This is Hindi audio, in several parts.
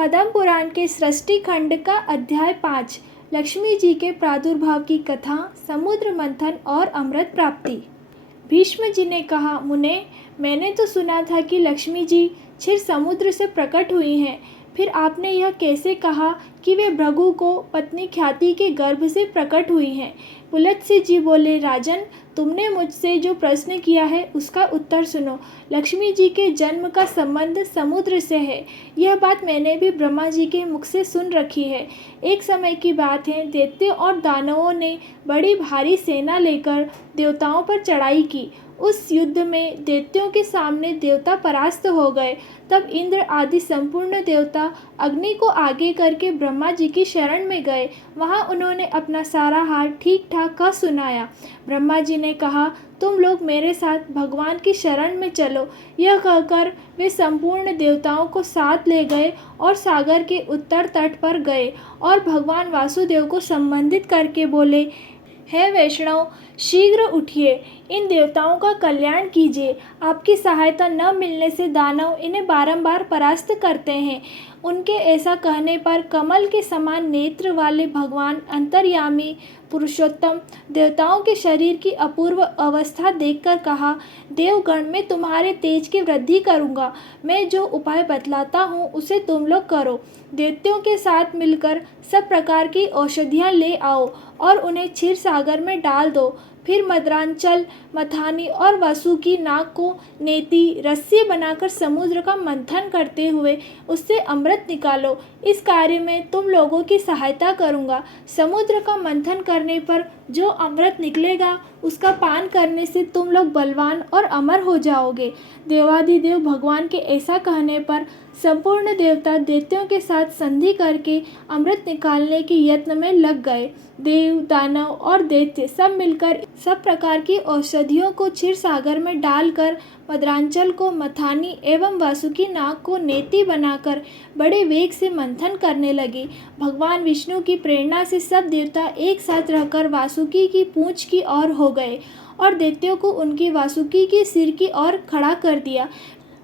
पद्म पुराण के सृष्टि खंड का अध्याय 5 लक्ष्मी जी के प्रादुर्भाव की कथा, समुद्र मंथन और अमृत प्राप्ति। भीष्म जी ने कहा, मुने, मैंने तो सुना था कि लक्ष्मी जी क्षीर समुद्र से प्रकट हुई हैं, फिर आपने यह कैसे कहा कि वे भृगु को पत्नी ख्याति के गर्भ से प्रकट हुई हैं। पुलत्स्य जी बोले, राजन, तुमने मुझसे जो प्रश्न किया है उसका उत्तर सुनो। लक्ष्मी जी के जन्म का संबंध समुद्र से है। यह बात मैंने भी ब्रह्मा जी के मुख से सुन रखी है। एक समय की बात है, दैत्यों और दानवों ने बड़ी भारी सेना लेकर देवताओं पर चढ़ाई की। उस युद्ध में दैत्यों के सामने देवता परास्त हो गए। तब इंद्र आदि संपूर्ण देवता अग्नि को आगे करके ब्रह्मा जी की शरण में गए। वहां उन्होंने अपना सारा हाल ठीक ठाक कह सुनाया। ब्रह्मा जी ने कहा, तुम लोग मेरे साथ भगवान की शरण में चलो। यह कहकर वे संपूर्ण देवताओं को साथ ले गए और सागर के उत्तर तट पर गए और भगवान वासुदेव को संबंधित करके बोले, हे वैष्णव, शीघ्र उठिए, इन देवताओं का कल्याण कीजिए। आपकी सहायता न मिलने से दानव इन्हें बारंबार परास्त करते हैं। उनके ऐसा कहने पर कमल के समान नेत्र वाले भगवान अंतर्यामी पुरुषोत्तम देवताओं के शरीर की अपूर्व अवस्था देखकर कहा, देवगण, मैं तुम्हारे तेज की वृद्धि करूँगा। मैं जो उपाय बतलाता हूँ उसे तुम लोग करो। दैत्यों के साथ मिलकर सब प्रकार की औषधियाँ ले आओ और उन्हें क्षीर सागर में डाल दो। फिर मद्रांचल, मथानी और वासुकी नाग को नेति रस्सी बनाकर समुद्र का मंथन करते हुए उससे अमृत निकालो। इस कार्य में तुम लोगों की सहायता करूँगा। समुद्र का मंथन करने पर जो अमृत निकलेगा उसका पान करने से तुम लोग बलवान और अमर हो जाओगे। देवादिदेव भगवान के ऐसा कहने पर संपूर्ण देवता दैत्यों के साथ संधि करके अमृत निकालने के यत्न में लग गए। देव, दानव और दैत्य सब मिलकर सब प्रकार की औषधियों को क्षीर सागर में डालकर मद्रांचल को मथानी एवं वासुकी नाग को नेति बनाकर बड़े वेग से मंथन करने लगे। भगवान विष्णु की प्रेरणा से सब देवता एक साथ रहकर वासुकी की पूंछ की ओर हो गए और दैत्यों को उनकी वासुकी के सिर की ओर खड़ा कर दिया।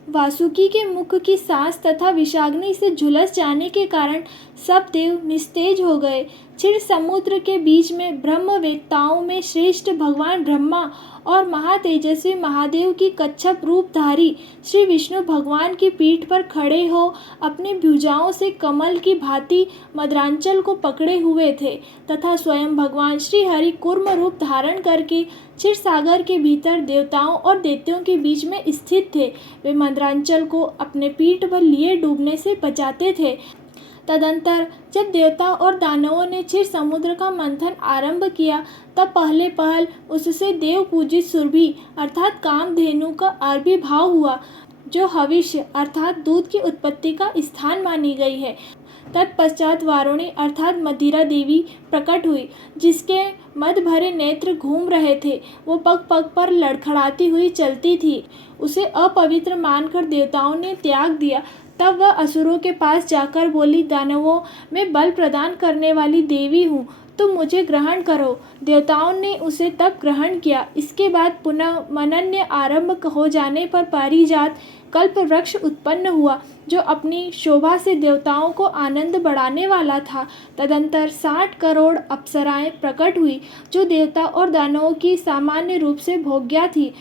वासुकी के मुख की सांस तथा विषाग्नि से झुलस जाने के कारण सब देव निस्तेज हो गए। क्षीर समुद्र के बीच में ब्रह्मवेत्ताओं में श्रेष्ठ भगवान ब्रह्मा और महातेजस्वी महादेव की कच्छप रूपधारी श्री विष्णु भगवान की पीठ पर खड़े हो अपनी भुजाओं से कमल की भांति मद्रांचल को पकड़े हुए थे तथा स्वयं भगवान श्री हरि कूर्म रूप धारण करके क्षीर सागर के भीतर देवताओं और दैत्यों के बीच में स्थित थे। वे मद्रांचल को अपने पीठ पर लिए डूबने से बचाते थे। तदंतर जब देवता और दानवों ने क्षीर समुद्र का मंथन आरंभ किया, तब पहले पहल उससे देव पूजित सुरभि अर्थात कामधेनु का आविर्भाव हुआ, जो हविष्य अर्थात दूध की उत्पत्ति का स्थान मानी गई है। तत्पश्चात वारुणी अर्थात मदिरा देवी प्रकट हुई, जिसके मद भरे नेत्र घूम रहे थे। वो पग पग पर लड़खड़ाती हुई चलती थी। उसे अपवित्र मानकर देवताओं ने त्याग दिया। तब वह असुरों के पास जाकर बोली, दानवों, मैं बल प्रदान करने वाली देवी हूँ, तुम मुझे ग्रहण करो। देवताओं ने उसे तब ग्रहण किया। इसके बाद पुनः मनन्य आरंभ हो जाने पर पारिजात कल्प वृक्ष उत्पन्न हुआ, जो अपनी शोभा से देवताओं को आनंद बढ़ाने वाला था। तदंतर 60 करोड़ अप्सराएं प्रकट हुई, जो देवता और दानवों की सामान्य रूप से भोग्या थी।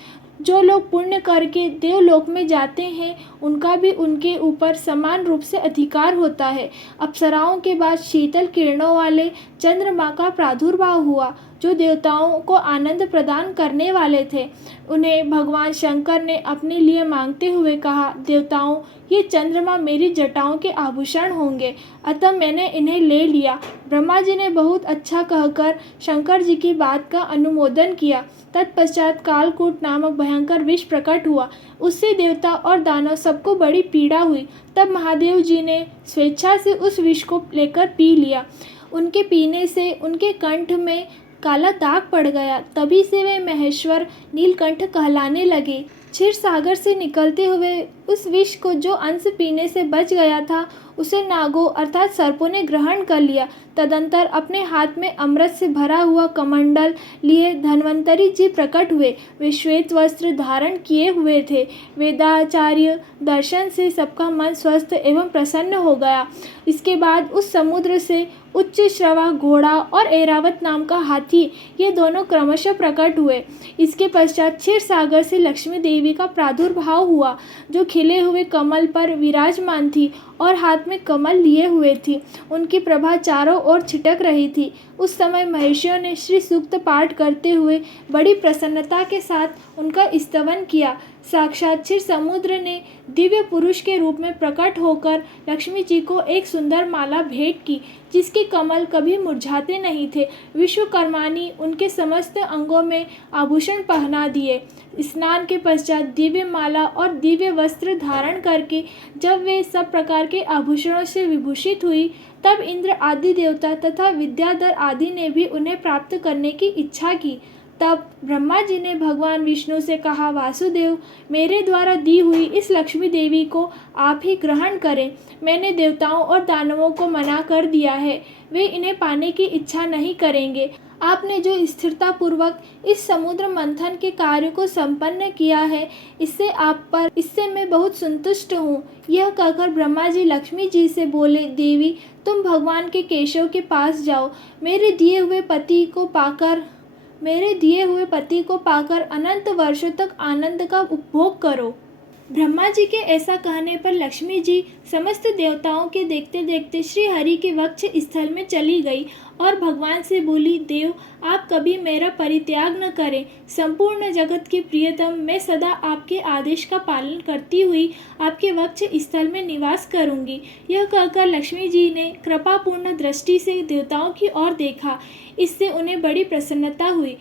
जो लोग पुण्य करके देवलोक में जाते हैं, उनका भी उनके ऊपर समान रूप से अधिकार होता है। अप्सराओं के बाद शीतल किरणों वाले चंद्रमा का प्रादुर्भाव हुआ, जो देवताओं को आनंद प्रदान करने वाले थे। उन्हें भगवान शंकर ने अपने लिए मांगते हुए कहा, देवताओं, ये चंद्रमा मेरी जटाओं के आभूषण होंगे, अतः मैंने इन्हें ले लिया। ब्रह्मा जी ने बहुत अच्छा कहकर शंकर जी की बात का अनुमोदन किया। तत्पश्चात कालकूट नामक भयंकर विष प्रकट हुआ। उससे देवता और दानव सबको बड़ी पीड़ा हुई। तब महादेव जी ने स्वेच्छा से उस विष को लेकर पी लिया। उनके पीने से उनके कंठ में काला दाग पड़ गया। तभी से वे महेश्वर नीलकंठ कहलाने लगे। क्षीर सागर से निकलते हुए उस विष को जो अंश पीने से बच गया था उसे नागों अर्थात सर्पों ने ग्रहण कर लिया। तदंतर अपने हाथ में अमृत से भरा हुआ कमंडल लिए धन्वंतरी जी प्रकट हुए। वे श्वेत वस्त्र धारण किए हुए थे। वेदाचार्य दर्शन से सबका मन स्वस्थ एवं प्रसन्न हो गया। इसके बाद उस समुद्र से उच्च श्रवा घोड़ा और ऐरावत नाम का हाथी, ये दोनों क्रमशः प्रकट हुए। इसके पश्चात क्षीर सागर से लक्ष्मी देवी का प्रादुर्भाव हुआ, जो खिले हुए कमल पर विराजमान थी और हाथ में कमल लिए हुए थी। उनकी प्रभा चारों ओर छिटक रही थी। उस समय महर्षियों ने श्री सूक्त पाठ करते हुए बड़ी प्रसन्नता के साथ उनका स्तवन किया। साक्षात क्षीर समुद्र ने दिव्य पुरुष के रूप में प्रकट होकर लक्ष्मी जी को एक सुंदर माला भेंट की, जिसके कमल कभी मुरझाते नहीं थे। विश्वकर्मानी उनके समस्त अंगों में आभूषण पहना दिए। स्नान के पश्चात दिव्य माला और दिव्य वस्त्र धारण करके जब वे सब प्रकार के आभूषणों से विभूषित हुई, तब इंद्र आदि देवता तथा विद्याधर आदि ने भी उन्हें प्राप्त करने की इच्छा की। तब ब्रह्मा जी ने भगवान विष्णु से कहा, वासुदेव, मेरे द्वारा दी हुई इस लक्ष्मी देवी को आप ही ग्रहण करें। मैंने देवताओं और दानवों को मना कर दिया है, वे इन्हें पाने की इच्छा नहीं करेंगे। आपने जो स्थिरता पूर्वक इस समुद्र मंथन के कार्य को संपन्न किया है, इससे मैं बहुत संतुष्ट हूँ। यह कहकर ब्रह्मा जी लक्ष्मी जी से बोले, देवी, तुम भगवान के केशव के पास जाओ। मेरे दिए हुए पति को पाकर अनंत वर्षों तक आनंद का उपभोग करो। ब्रह्मा जी के ऐसा कहने पर लक्ष्मी जी समस्त देवताओं के देखते देखते श्री हरि के वक्ष स्थल में चली गई और भगवान से बोली, देव, आप कभी मेरा परित्याग न करें। संपूर्ण जगत की प्रियतम, मैं सदा आपके आदेश का पालन करती हुई आपके वक्ष स्थल में निवास करूंगी। यह कहकर लक्ष्मी जी ने कृपापूर्ण दृष्टि से देवताओं की ओर देखा। इससे उन्हें बड़ी प्रसन्नता हुई।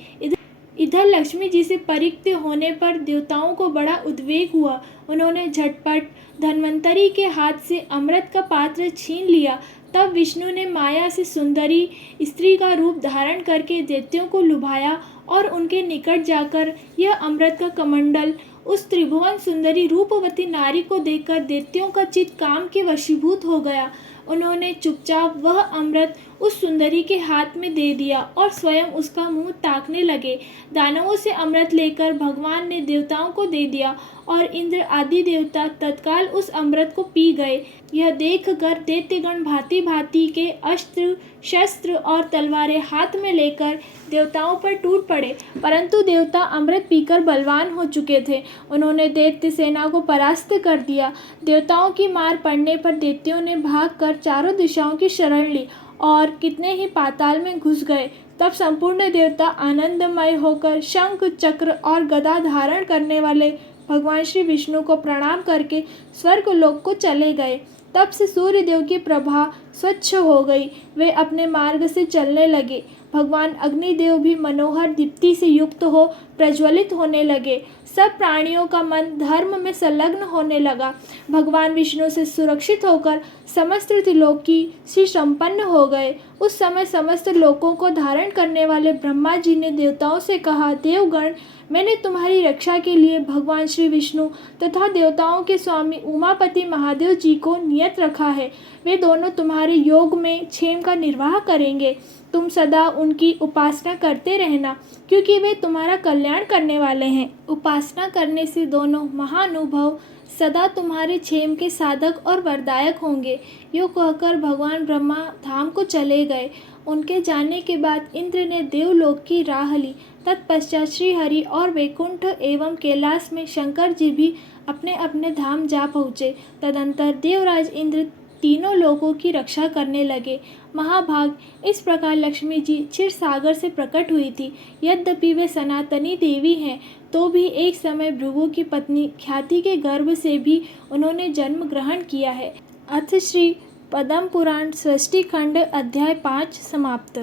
इधर लक्ष्मी जी से परिक्त होने पर देवताओं को बड़ा उद्वेग हुआ। उन्होंने झटपट धन्वंतरी के हाथ से अमृत का पात्र छीन लिया। तब विष्णु ने माया से सुंदरी स्त्री का रूप धारण करके दैत्यों को लुभाया और उनके निकट जाकर यह अमृत का कमंडल उस त्रिभुवन सुंदरी रूपवती नारी को देखकर दैत्यों का चित्त काम के वशीभूत हो गया। उन्होंने चुपचाप वह अमृत उस सुंदरी के हाथ में दे दिया और स्वयं उसका मुंह ताकने लगे। दानवों से अमृत लेकर भगवान ने देवताओं को दे दिया और इंद्र आदि देवता तत्काल उस अमृत को पी गए। यह देखकर दैत्यगण भांति भांति के अस्त्र शस्त्र और तलवारें हाथ में लेकर देवताओं पर टूट पड़े, परंतु देवता अमृत पीकर बलवान हो चुके थे। उन्होंने दैत्य सेना को परास्त कर दिया। देवताओं की मार पड़ने पर दैत्यों ने भागकर चारों दिशाओं की शरण ली और कितने ही पाताल में घुस गए। तब संपूर्ण देवता आनंदमय होकर शंख चक्र और गदा धारण करने वाले भगवान श्री विष्णु को प्रणाम करके स्वर्ग लोक को चले गए। तब से सूर्यदेव की प्रभा स्वच्छ हो गई। वे अपने मार्ग से चलने लगे। भगवान अग्निदेव भी मनोहर दीप्ति से युक्त हो प्रज्वलित होने लगे। सब प्राणियों का मन धर्म में संलग्न होने लगा। भगवान विष्णु से सुरक्षित होकर समस्त त्रिलोकी श्री संपन्न हो गए। उस समय समस्त लोकों को धारण करने वाले ब्रह्मा जी ने देवताओं से कहा, देवगण, मैंने तुम्हारी रक्षा के लिए भगवान श्री विष्णु तथा देवताओं के स्वामी उमापति महादेव जी को नियत रखा है। वे दोनों तुम्हारे योग में क्षेम का निर्वाह करेंगे। तुम सदा उनकी उपासना करते रहना, क्योंकि वे तुम्हारा कल्याण करने वाले हैं। उपासना करने से दोनों महानुभव सदा तुम्हारे क्षेम के साधक और वरदायक होंगे। यो कहकर भगवान ब्रह्मा धाम को चले गए। उनके जाने के बाद इंद्र ने देवलोक की राह ली। तत्पश्चात श्री हरि और वैकुंठ एवं कैलाश में शंकर जी भी अपने अपने धाम जा पहुँचे। तदंतर देवराज इंद्र तीनों लोगों की रक्षा करने लगे। महाभाग, इस प्रकार लक्ष्मी जी क्षीर सागर से प्रकट हुई थी। यद्यपि वे सनातनी देवी हैं, तो भी एक समय भृगु की पत्नी ख्याति के गर्भ से भी उन्होंने जन्म ग्रहण किया है। अथ श्री पद्म पुराण सृष्टि खंड अध्याय 5 समाप्त।